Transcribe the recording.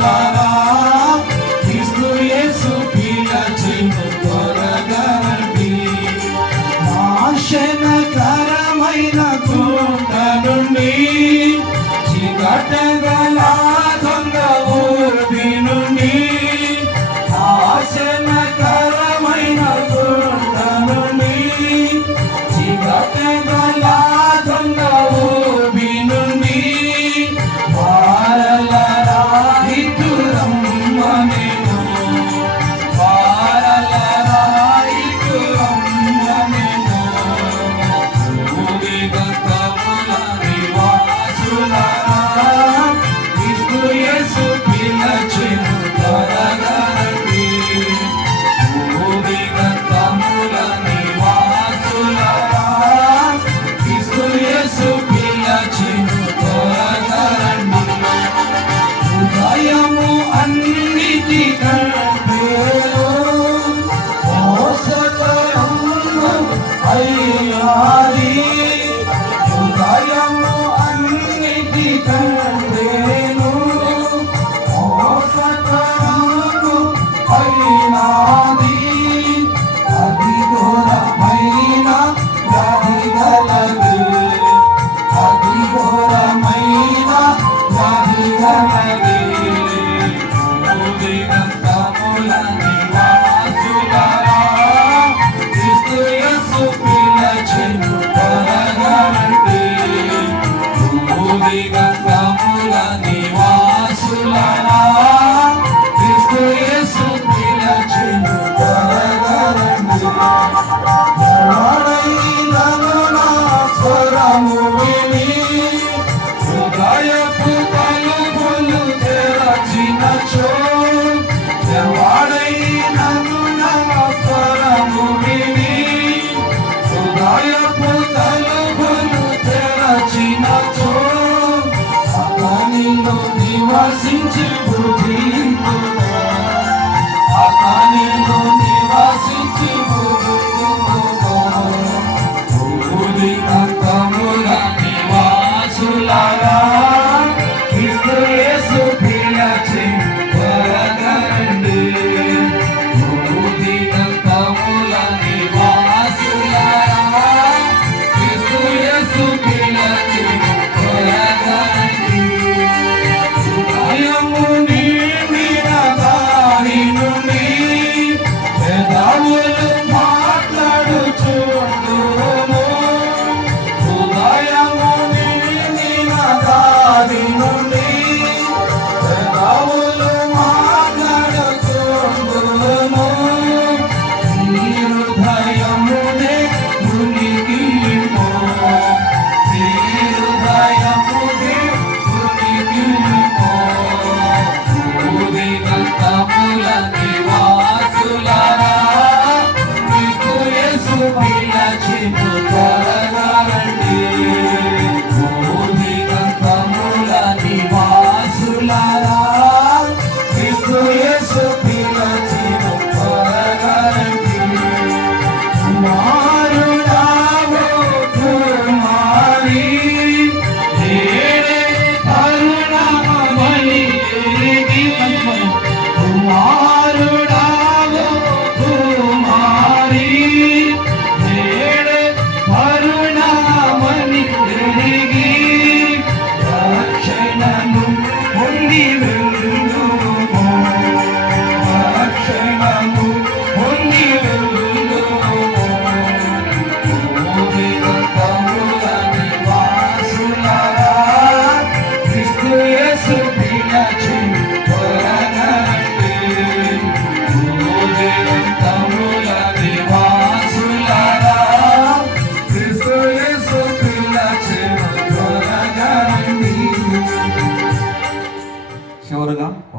వాసులారా క్రీస్తు యేసు పిలచెను త్వరగా రండి. నాశనకరమైన గుంట నుండి చిగటగల దొంగ ఊబి నుండి నాశనకరమైన గుంట నుండి చిగటగల దొంగ ఊబి నుండి వారలరా ఇటు రమ్మనెను. వారలరా ఇటు రమ్మనెను. భూదిగంతముల నివాసులారా క్రీస్తు యేసు పిలచెను త్వరగా రండి. భూదిగంతముల నివాసులారా క్రీస్తు యేసు పిలచెను త్వరగా రండి. హృదయము అన్నిటికంటే మోసకరము అయ్యాది. హృదయము అన్నిటికంటేను మోసకరము అయినాది. అది ఘోరమైన వ్యాధి గలది. అది ఘోరమైన వ్యాధి గలది. భూదిగంతముల నివాసులారా క్రీస్తు యేసు పిలచెను త్వరగా రండి. భూదిగంతముల నివాసులారా క్రీస్తు యేసు పిలచెను త్వరగా రండి. ఎవడైనను నా స్వరము విని హృదయపు తలుపులు తెరచినచో, ఎవడైనను నా స్వరము విని హృదయపు తలుపులు తెరచినచో, అతనిలో నివసించి బుద్ధి